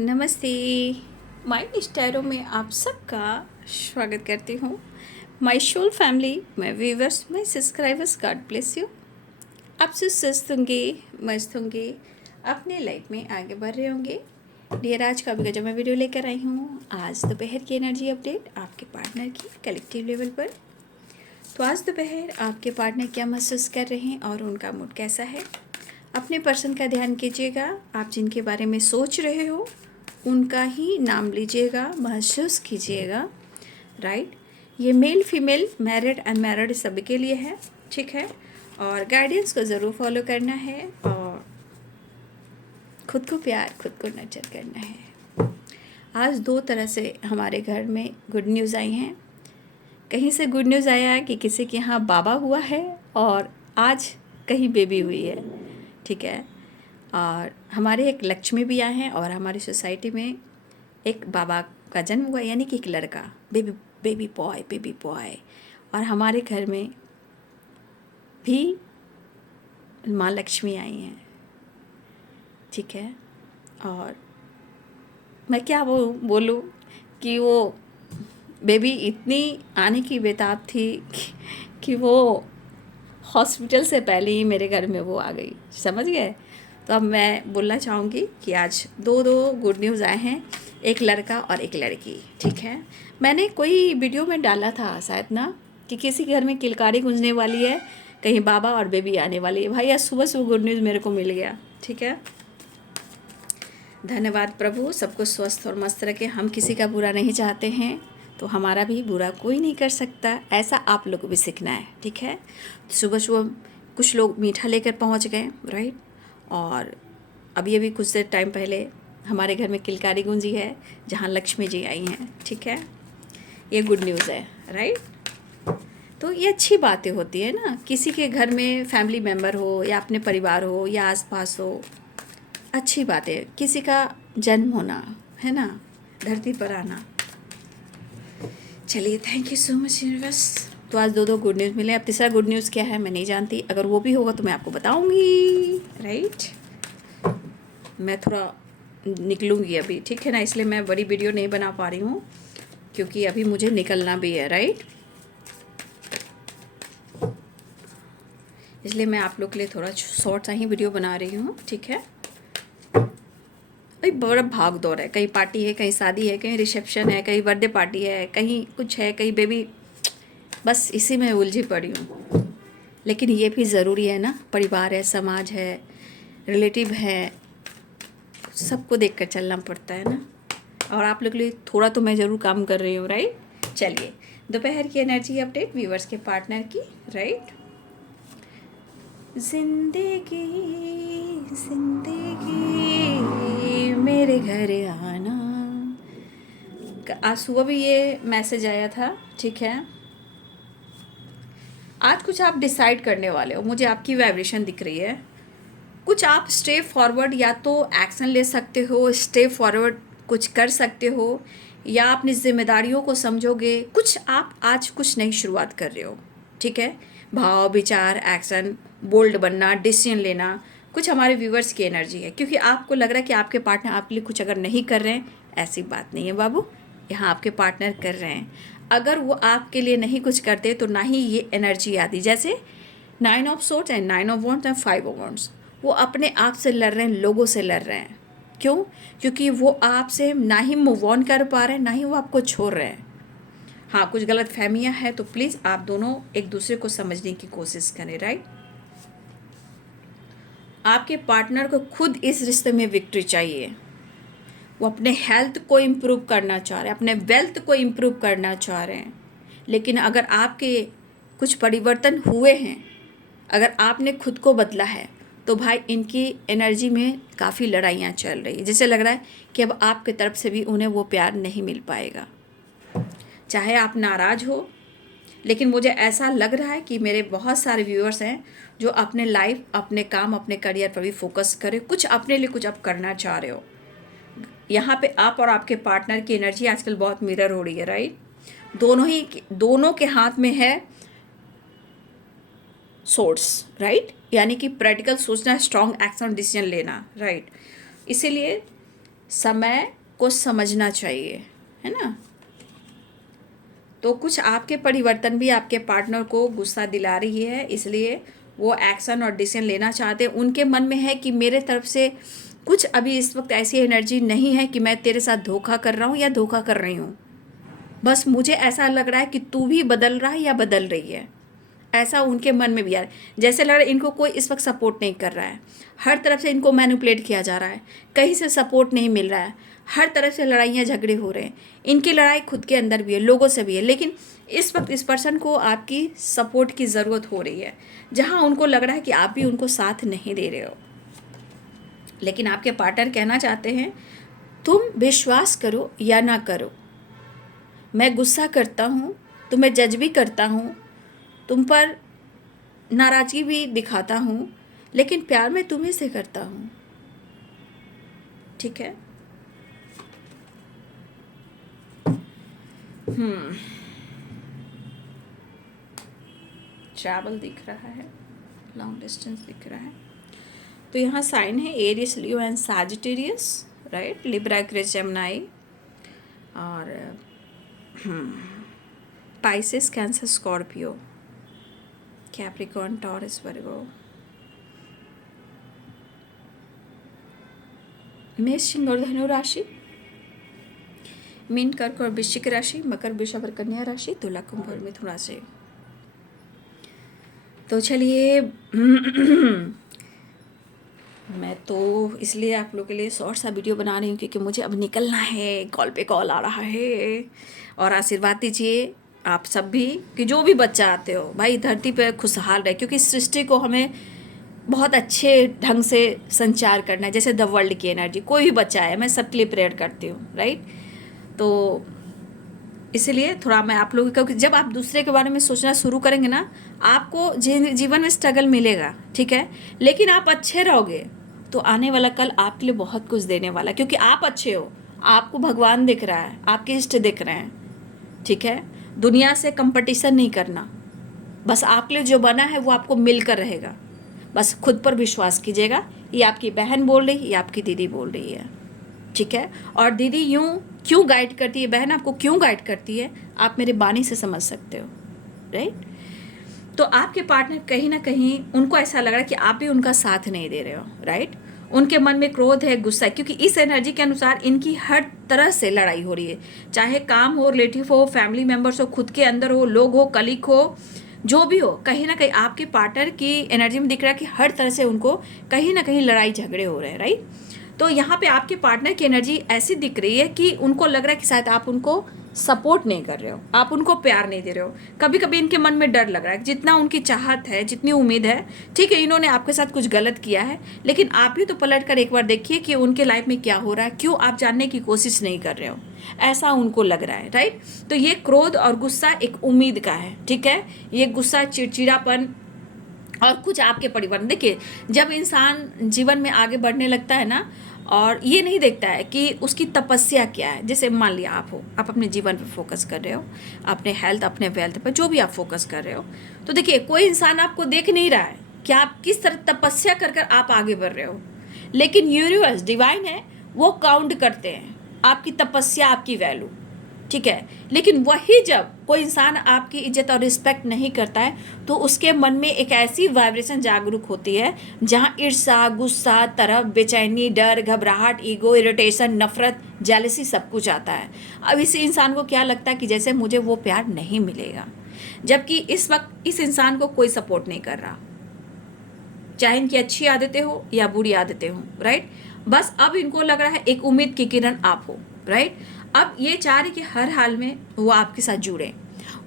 नमस्ते। माइंड स्टैरो में आप सबका स्वागत करती हूँ। My soul family, my viewers, my subscribers, God bless you. आप सब स्वस्थ होंगे, मस्त होंगे, अपने लाइफ में आगे बढ़ रहे होंगे। डियर, आज का भी जो मैं वीडियो लेकर आई हूँ, आज दोपहर की एनर्जी अपडेट आपके पार्टनर की कलेक्टिव लेवल पर। तो आज दोपहर आपके पार्टनर क्या महसूस कर रहे हैं और उनका मूड कैसा है। अपने पर्सन का ध्यान कीजिएगा। आप जिनके बारे में सोच रहे हो उनका ही नाम लीजिएगा, महसूस कीजिएगा। राइट, ये मेल फीमेल, मैरिड अनमैरिड सभी के लिए है, ठीक है। और गाइडेंस को ज़रूर फॉलो करना है और खुद को प्यार, खुद को नर्चर करना है। आज दो तरह से हमारे घर में गुड न्यूज़ आई हैं। कहीं से गुड न्यूज़ आया है कि किसी के यहाँ बाबा हुआ है और आज कहीं बेबी हुई है, ठीक है। और हमारे एक लक्ष्मी भी आए हैं और हमारी सोसाइटी में एक बाबा का जन्म हुआ, यानी कि एक लड़का, बेबी बॉय। और हमारे घर में भी माँ लक्ष्मी आई हैं, ठीक है। और मैं क्या बोलूँ कि वो बेबी इतनी आने की बेताब थी कि वो हॉस्पिटल से पहले ही मेरे घर में वो आ गई, समझ गए। तो अब मैं बोलना चाहूँगी कि आज दो गुड न्यूज़ आए हैं, एक लड़का और एक लड़की, ठीक है। मैंने कोई वीडियो में डाला था शायद ना कि किसी के घर में किलकारी गूंजने वाली है, कहीं बाबा और बेबी आने वाली है। भाई आज सुबह सुबह गुड न्यूज़ मेरे को मिल गया, ठीक है। धन्यवाद प्रभु, सबको स्वस्थ और मस्त रखे। हम किसी का बुरा नहीं चाहते हैं, तो हमारा भी बुरा कोई नहीं कर सकता, ऐसा आप लोग को भी सीखना है, ठीक है। सुबह सुबह कुछ लोग मीठा लेकर पहुंच गए, राइट। और अभी कुछ देर टाइम पहले हमारे घर में किलकारी गूंजी है, जहां लक्ष्मी जी आई हैं, ठीक है। ये गुड न्यूज़ है, राइट। तो ये अच्छी बातें होती है ना, किसी के घर में फैमिली मेम्बर हो या अपने परिवार हो या आसपास हो, अच्छी बात है। किसी का जन्म होना, है ना, धरती पर आना। चलिए, thank you so much universe. तो आज दो गुड न्यूज़ मिले। अब तीसरा गुड न्यूज़ क्या है मैं नहीं जानती, अगर वो भी होगा तो मैं आपको बताऊंगी, राइट। मैं थोड़ा निकलूंगी अभी, ठीक है ना, इसलिए मैं बड़ी वीडियो नहीं बना पा रही हूँ क्योंकि अभी मुझे निकलना भी है, राइट। इसलिए मैं आप लोग के लिए थोड़ा शॉर्ट सा ही वीडियो बना रही हूँ, ठीक है। भाई बड़ा भाग दौड़ है, कहीं पार्टी है, कहीं शादी है, कहीं रिसेप्शन है, कहीं बर्थडे पार्टी है, कहीं कुछ है, कहीं बेबी, बस इसी में उलझी पड़ी हूँ। लेकिन ये भी ज़रूरी है ना, परिवार है, समाज है, रिलेटिव है, सबको देखकर चलना पड़ता है ना। और आप लोग के लिए थोड़ा तो मैं ज़रूर काम कर रही हूँ, राइट। चलिए, दोपहर की एनर्जी अपडेट व्यूवर्स के पार्टनर की, राइट। जिंदगी जिंदगी मेरे घर आना। आज सुबह भी ये मैसेज आया था, ठीक है। आज कुछ आप डिसाइड करने वाले हो, मुझे आपकी वाइब्रेशन दिख रही है। कुछ आप स्टेप फॉरवर्ड या तो एक्शन ले सकते हो, स्टेप फॉरवर्ड कुछ कर सकते हो, या अपनी जिम्मेदारियों को समझोगे। कुछ आप आज कुछ नई शुरुआत कर रहे हो, ठीक है। भाव, विचार, एक्शन, बोल्ड बनना, डिसीजन लेना, कुछ हमारे व्यूवर्स की एनर्जी है। क्योंकि आपको लग रहा है कि आपके पार्टनर आपके लिए कुछ अगर नहीं कर रहे हैं, ऐसी बात नहीं है बाबू, यहाँ आपके पार्टनर कर रहे हैं। अगर वो आपके लिए नहीं कुछ करते तो ना ही ये एनर्जी आती। जैसे 9 of swords and 9 of wands and 5 of wands, वो अपने आप से लड़ रहे हैं, लोगों से लड़ रहे हैं। क्यों? क्योंकि वो आपसे ना ही मूव ऑन कर पा रहे हैं, ना ही वो आपको छोड़ रहे हैं। हाँ, कुछ गलत फहमियाँ हैं तो प्लीज़ आप दोनों एक दूसरे को समझने की कोशिश करें, राइट। आपके पार्टनर को खुद इस रिश्ते में विक्ट्री चाहिए। वो अपने हेल्थ को इम्प्रूव करना चाह रहे हैं, अपने वेल्थ को इम्प्रूव करना चाह रहे हैं। लेकिन अगर आपके कुछ परिवर्तन हुए हैं, अगर आपने खुद को बदला है, तो भाई इनकी एनर्जी में काफ़ी लड़ाइयाँ चल रही है। जैसे लग रहा है कि अब आपके तरफ से भी उन्हें वो प्यार नहीं मिल पाएगा। चाहे आप नाराज़ हो, लेकिन मुझे ऐसा लग रहा है कि मेरे बहुत सारे व्यूअर्स हैं जो अपने लाइफ, अपने काम, अपने करियर पर भी फोकस करें, कुछ अपने लिए कुछ आप करना चाह रहे हो। यहाँ पे आप और आपके पार्टनर की एनर्जी आजकल बहुत मिरर हो रही है, राइट। दोनों के हाथ में है सोर्स, राइट। यानी कि प्रैक्टिकल सोचना, स्ट्रॉन्ग एक्शन, डिसीजन लेना, राइट। इसीलिए समय को समझना चाहिए, है ना। तो कुछ आपके परिवर्तन भी आपके पार्टनर को गुस्सा दिला रही है, इसलिए वो एक्शन और डिसीजन लेना चाहते हैं। उनके मन में है कि मेरे तरफ से कुछ अभी इस वक्त ऐसी एनर्जी नहीं है कि मैं तेरे साथ धोखा कर रहा हूँ या धोखा कर रही हूँ। बस मुझे ऐसा लग रहा है कि तू भी बदल रहा है या बदल रही है, ऐसा उनके मन में भी आ रहा है। जैसे लड़ इनको कोई इस वक्त सपोर्ट नहीं कर रहा है, हर तरफ से इनको मैनिपुलेट किया जा रहा है, कहीं से सपोर्ट नहीं मिल रहा है, हर तरफ से लड़ाइयाँ झगड़े हो रहे हैं। इनकी लड़ाई खुद के अंदर भी है, लोगों से भी है, लेकिन इस वक्त इस पर्सन को आपकी सपोर्ट की ज़रूरत हो रही है, जहाँ उनको लग रहा है कि आप भी उनको साथ नहीं दे रहे हो। लेकिन आपके पार्टनर कहना चाहते हैं तुम विश्वास करो या ना करो, मैं गुस्सा करता हूँ, तुम्हें जज भी करता हूँ, तुम पर नाराज़गी भी दिखाता हूँ, लेकिन प्यार मैं तुम्हें से करता हूँ। ठीक है। ट्रैवल दिख रहा है, लॉन्ग डिस्टेंस दिख रहा है। तो यहाँ साइन है Aries, Leo and Sagittarius, right. Libra, Aquarius, Gemini और Pisces, Cancer, Scorpio, Capricorn, Taurus, Virgo. मेष, सिंह और धनु राशि, मीन, कर्क और वृश्चिक राशि, मकर, वृषभ और कन्या राशि, तुला, कुंभ और मिथुन राशि। तो चलिए मैं तो इसलिए आप लोगों के लिए शॉर्ट सा वीडियो बना रही हूँ क्योंकि मुझे अब निकलना है, कॉल पे कॉल आ रहा है। और आशीर्वाद दीजिए आप सब भी कि जो भी बच्चा आते हो भाई धरती पे खुशहाल रहे, क्योंकि सृष्टि को हमें बहुत अच्छे ढंग से संचार करना है, जैसे द वर्ल्ड की एनर्जी। कोई भी बच्चा है, मैं सबके लिए प्रेयर करती हूँ, राइट। तो इसलिए थोड़ा मैं आप लोगों को, जब आप दूसरे के बारे में सोचना शुरू करेंगे ना, आपको जीवन में स्ट्रगल मिलेगा, ठीक है, लेकिन आप अच्छे रहोगे तो आने वाला कल आपके लिए बहुत कुछ देने वाला है, क्योंकि आप अच्छे हो, आपको भगवान दिख रहा है, आपके इष्ट दिख रहे हैं, ठीक है। दुनिया से कंपटीशन नहीं करना, बस आपके लिए जो बना है वो आपको मिलकर रहेगा। बस खुद पर विश्वास कीजिएगा। ये आपकी बहन बोल रही है, ये आपकी दीदी बोल रही है, ठीक है। और दीदी यूँ क्यों गाइड करती है, बहन आपको क्यों गाइड करती है, आप मेरे बानी से समझ सकते हो, राइट। तो आपके पार्टनर कहीं ना कहीं उनको ऐसा लग रहा है कि आप भी उनका साथ नहीं दे रहे हो, राइट। उनके मन में क्रोध है, गुस्सा है, क्योंकि इस एनर्जी के अनुसार इनकी हर तरह से लड़ाई हो रही है, चाहे काम हो, रिलेटिव हो, फैमिली मेम्बर्स हो, खुद के अंदर हो, लोग हो, कलीग हो, जो भी हो, कहीं ना कहीं आपके पार्टनर की एनर्जी में दिख रहा है कि हर तरह से उनको कहीं ना कहीं लड़ाई झगड़े हो रहे हैं, राइट। तो यहाँ पे आपके पार्टनर की एनर्जी ऐसी दिख रही है कि उनको लग रहा है कि शायद आप उनको सपोर्ट नहीं कर रहे हो, आप उनको प्यार नहीं दे रहे हो। कभी कभी इनके मन में डर लग रहा है, जितना उनकी चाहत है, जितनी उम्मीद है, ठीक है, इन्होंने आपके साथ कुछ गलत किया है, लेकिन आप भी तो पलट कर एक बार देखिए कि उनके लाइफ में क्या हो रहा है, क्यों आप जानने की कोशिश नहीं कर रहे हो, ऐसा उनको लग रहा है, राइट। तो ये क्रोध और गुस्सा एक उम्मीद का है, ठीक है। ये गुस्सा, चिड़चिड़ापन और कुछ आपके परिवार, देखिए जब इंसान जीवन में आगे बढ़ने लगता है ना, और ये नहीं देखता है कि उसकी तपस्या क्या है। जैसे मान लिया आप हो, आप अपने जीवन पे फोकस कर रहे हो, अपने हेल्थ, अपने वेल्थ पर जो भी आप फोकस कर रहे हो, तो देखिए कोई इंसान आपको देख नहीं रहा है कि आप किस तरह तपस्या कर कर आप आगे बढ़ रहे हो, लेकिन यूनिवर्स, डिवाइन है, वो काउंट करते हैं आपकी तपस्या, आपकी वैल्यू, ठीक है। लेकिन वही जब कोई इंसान आपकी इज्जत और रिस्पेक्ट नहीं करता है, तो उसके मन में एक ऐसी वाइब्रेशन जागरूक होती है जहाँ ईर्ष्या, गुस्सा, तरफ, बेचैनी, डर, घबराहट, ईगो, इरिटेशन, नफरत, जेलसी सब कुछ आता है। अब इस इंसान को क्या लगता है कि जैसे मुझे वो प्यार नहीं मिलेगा, जबकि इस वक्त इस इंसान को कोई सपोर्ट नहीं कर रहा, चाहे इनकी अच्छी आदतें हो या बुरी आदतें हो, राइट। बस अब इनको लग रहा है एक उम्मीद की किरण आप हो, राइट। अब ये चाह रहे कि हर हाल में वो आपके साथ जुड़े,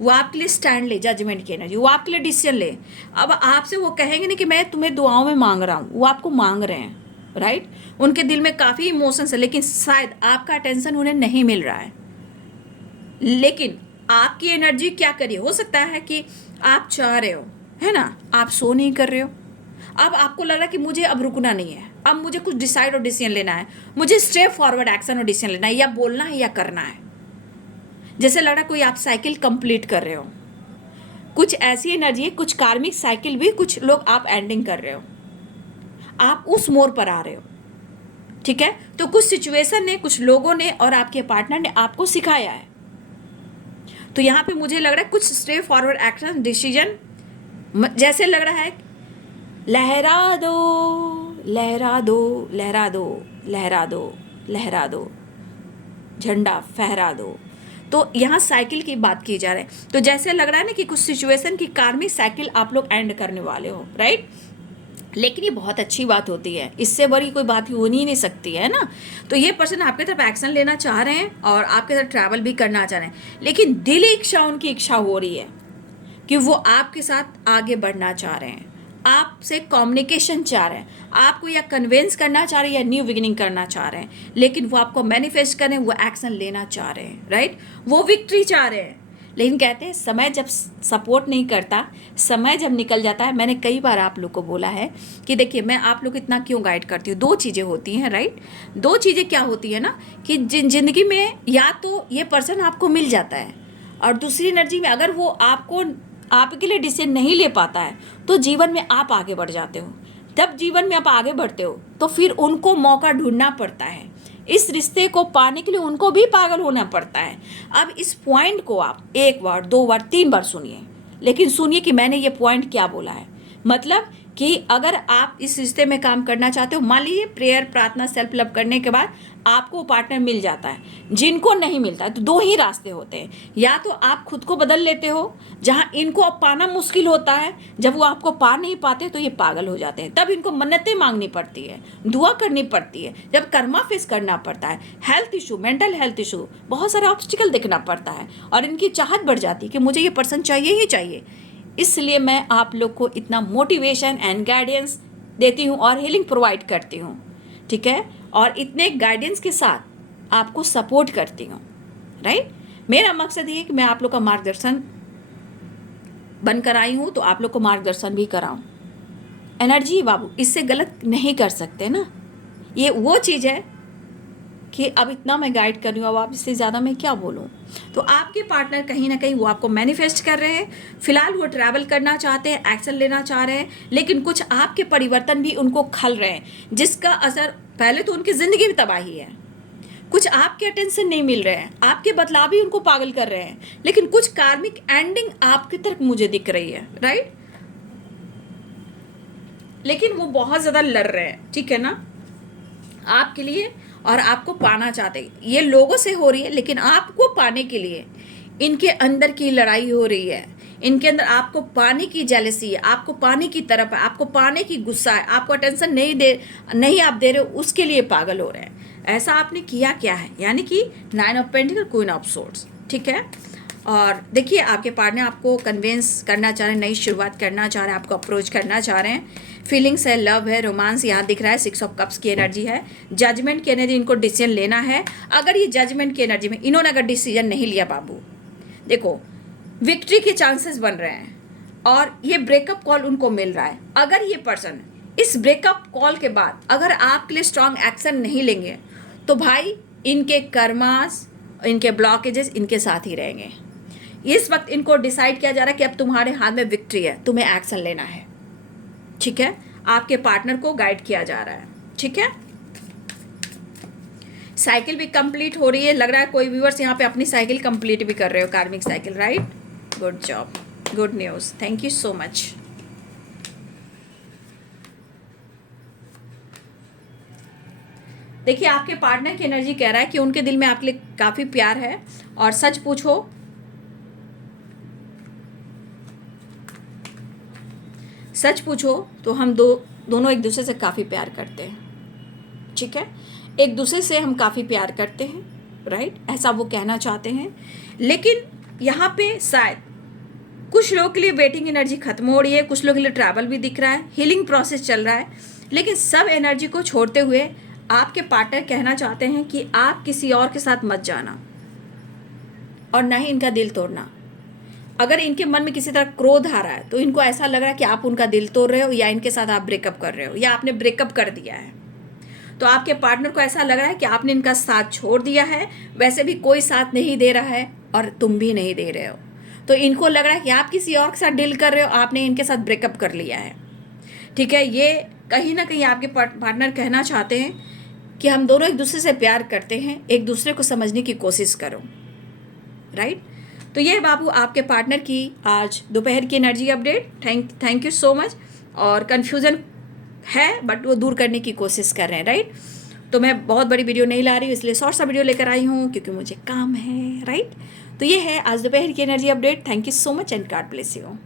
वो आपके लिए स्टैंड ले, जजमेंट की एनर्जी, वो आपके लिए डिसीजन ले। अब आपसे वो कहेंगे नहीं कि मैं तुम्हें दुआओं में मांग रहा हूँ, वो आपको मांग रहे हैं, राइट। उनके दिल में काफ़ी इमोशंस है, लेकिन शायद आपका अटेंशन उन्हें नहीं मिल रहा है। लेकिन आपकी एनर्जी क्या करिए, हो सकता है कि आप चाह रहे हो, है ना, आप सो नहीं कर रहे हो, अब आपको लग रहा है कि मुझे अब रुकना नहीं है, अब मुझे कुछ डिसाइड और डिसीजन लेना है, मुझे स्टेप फॉरवर्ड एक्शन और डिसीजन लेना है, या बोलना है या करना है। जैसे लग रहा है कोई आप साइकिल कंप्लीट कर रहे हो, कुछ ऐसी एनर्जी है, कुछ कार्मिक साइकिल भी कुछ लोग आप एंडिंग कर रहे हो, आप उस मोड़ पर आ रहे हो, ठीक है। तो कुछ सिचुएशन ने, कुछ लोगों ने और आपके पार्टनर ने आपको सिखाया है। तो यहाँ पे मुझे लग रहा है कुछ स्टेप फॉरवर्ड एक्शन डिसीजन, जैसे लग रहा है लहरा दो लहरा दो लहरा दो लहरा दो लहरा दो, झंडा फहरा दो। तो यहाँ साइकिल की बात की जा रही है। तो जैसे लग रहा है ना कि कुछ सिचुएशन की कार्मिक साइकिल आप लोग एंड करने वाले हो, राइट। लेकिन ये बहुत अच्छी बात होती है, इससे बड़ी कोई बात हो ही नहीं सकती है ना। तो ये पर्सन आपके तरफ एक्शन लेना चाह रहे हैं और आपके तरफ ट्रैवल भी करना चाह रहे हैं, लेकिन दिल इच्छा उनकी इच्छा हो रही है कि वो आपके साथ आगे बढ़ना चाह रहे हैं, आपसे कम्युनिकेशन चाह रहे हैं, आपको या कन्विंस करना चाह रहे हैं या न्यू बिगिनिंग करना चाह रहे हैं, लेकिन वो आपको मैनिफेस्ट करें, वो एक्शन लेना चाह रहे हैं, राइट। वो विक्ट्री चाह रहे हैं। लेकिन कहते हैं समय जब सपोर्ट नहीं करता, समय जब निकल जाता है, मैंने कई बार आप लोग को बोला है कि देखिए मैं आप लोग इतना क्यों गाइड करती हूँ, दो चीज़ें होती हैं, राइट। दो चीज़ें क्या होती है ना कि ज़िंदगी में या तो ये पर्सन आपको मिल जाता है, और दूसरी एनर्जी में अगर वो आपके लिए डिसीजन नहीं ले पाता है तो जीवन में आप आगे बढ़ जाते हो। तब जीवन में आप आगे बढ़ते हो तो फिर उनको मौका ढूंढना पड़ता है, इस रिश्ते को पाने के लिए उनको भी पागल होना पड़ता है। अब इस पॉइंट को आप एक बार, दो बार, तीन बार सुनिए, लेकिन सुनिए कि मैंने ये पॉइंट क्या बोला है। मतलब कि अगर आप इस रिश्ते में काम करना चाहते हो, मान लीजिए प्रेयर, प्रार्थना, सेल्फ लव करने के बाद आपको पार्टनर मिल जाता है, जिनको नहीं मिलता है तो दो ही रास्ते होते हैं। या तो आप खुद को बदल लेते हो, जहाँ इनको अब पाना मुश्किल होता है, जब वो आपको पा नहीं पाते तो ये पागल हो जाते हैं, तब इनको मन्नतें मांगनी पड़ती है, दुआ करनी पड़ती है, जब कर्मा फेस करना पड़ता है, health issue, mental health issue, बहुत सारा ऑब्स्टिकल देखना पड़ता है, और इनकी चाहत बढ़ जाती है कि मुझे ये पर्सन चाहिए ही चाहिए। इसलिए मैं आप लोग को इतना मोटिवेशन एंड गाइडेंस देती हूँ और हीलिंग प्रोवाइड करती हूँ, ठीक है, और इतने गाइडेंस के साथ आपको सपोर्ट करती हूँ, राइट। मेरा मकसद ये है कि मैं आप लोग का मार्गदर्शन बनकर आई हूँ तो आप लोग को मार्गदर्शन भी कराऊँ। एनर्जी बाबू इससे गलत नहीं कर सकते ना, ये वो चीज़ है कि अब इतना मैं गाइड कर रही हूँ, अब आप इससे ज़्यादा मैं क्या बोलूँ। तो आपके पार्टनर कहीं ना कहीं वो आपको मैनिफेस्ट कर रहे हैं, फिलहाल वो ट्रैवल करना चाहते हैं, एक्शन लेना चाह रहे हैं, लेकिन कुछ आपके परिवर्तन भी उनको खल रहे हैं, जिसका असर पहले तो उनकी ज़िंदगी में तबाही है, कुछ आपके अटेंशन नहीं मिल रहे हैं, आपके बदलाव भी उनको पागल कर रहे हैं, लेकिन कुछ कार्मिक एंडिंग आपकी तरफ मुझे दिख रही है, राइट। लेकिन वो बहुत ज़्यादा लड़ रहे हैं, ठीक है ना, आपके लिए, और आपको पाना चाहते हैं। ये लोगों से हो रही है, लेकिन आपको पाने के लिए इनके अंदर की लड़ाई हो रही है, इनके अंदर आपको पाने की जेलसी है, आपको पाने की तरफ है, आपको पाने की गुस्सा है, आपको अटेंशन नहीं आप दे रहे हो, उसके लिए पागल हो रहे हैं। ऐसा आपने किया क्या है, यानी कि 9 of pentacle, queen of swords, ठीक है। और देखिए आपके पार्टनर आपको कन्विंस करना चाह रहे हैं, नई शुरुआत करना चाह रहे हैं, आपको अप्रोच करना चाह रहे हैं, फीलिंग्स है, लव है, रोमांस यहाँ दिख रहा है, 6 ऑफ कप्स की एनर्जी है, जजमेंट की एनर्जी, इनको डिसीजन लेना है। अगर ये जजमेंट की एनर्जी में इन्होंने अगर डिसीजन नहीं लिया बाबू, देखो विक्ट्री के चांसेस बन रहे हैं, और ये ब्रेकअप कॉल उनको मिल रहा है। अगर ये पर्सन इस ब्रेकअप कॉल के बाद अगर आपके लिए स्ट्रांग एक्शन नहीं लेंगे तो भाई इनके कर्मास, इनके ब्लॉकेजेस इनके साथ ही रहेंगे। इस वक्त इनको डिसाइड किया जा रहा है कि अब तुम्हारे हाथ में विक्ट्री है, तुम्हें एक्शन लेना है, ठीक है। आपके पार्टनर को गाइड किया जा रहा है, ठीक है। साइकिल भी कंप्लीट हो रही है, लग रहा है कोई व्यूअर्स यहाँ पे अपनी साइकिल कंप्लीट भी कर रहे हो, कार्मिक cycle, right. Good job, good news, thank you so much. देखिए आपके पार्टनर की एनर्जी कह रहा है कि उनके दिल में आपके लिए काफ़ी प्यार है, और सच पूछो तो हम दोनों एक दूसरे से काफ़ी प्यार करते हैं, ठीक है, एक दूसरे से हम काफ़ी प्यार करते हैं, राइट, ऐसा वो कहना चाहते हैं। लेकिन यहाँ पे शायद कुछ लोगों के लिए वेटिंग एनर्जी खत्म हो रही है, कुछ लोगों के लिए ट्रैवल भी दिख रहा है, हीलिंग प्रोसेस चल रहा है, लेकिन सब एनर्जी को छोड़ते हुए आपके पार्टनर कहना चाहते हैं कि आप किसी और के साथ मत जाना और ना ही इनका दिल तोड़ना। अगर इनके मन में किसी तरह क्रोध आ रहा है तो इनको ऐसा लग रहा है कि आप उनका दिल तोड़ रहे हो, या इनके साथ आप ब्रेकअप कर रहे हो, या आपने ब्रेकअप कर दिया है। तो आपके पार्टनर को ऐसा लग रहा है कि आपने इनका साथ छोड़ दिया है, वैसे भी कोई साथ नहीं दे रहा है और तुम भी नहीं दे रहे हो, तो इनको लग रहा है कि आप किसी और के साथ डील कर रहे हो, आपने इनके साथ ब्रेकअप कर लिया है, ठीक है। ये कहीं ना कहीं आपके पार्टनर कहना चाहते हैं कि हम दोनों एक दूसरे से प्यार करते हैं, एक दूसरे को समझने की कोशिश करो, राइट। तो ये है बाबू आपके पार्टनर की आज दोपहर की energy update. Thank you so much. और कन्फ्यूज़न है बट वो दूर करने की कोशिश कर रहे हैं, राइट। तो मैं बहुत बड़ी वीडियो नहीं ला रही हूँ, इसलिए शॉर्ट सा वीडियो लेकर आई हूँ क्योंकि मुझे काम है, राइट। तो ये है आज दोपहर की energy update. Thank you so much and God bless you.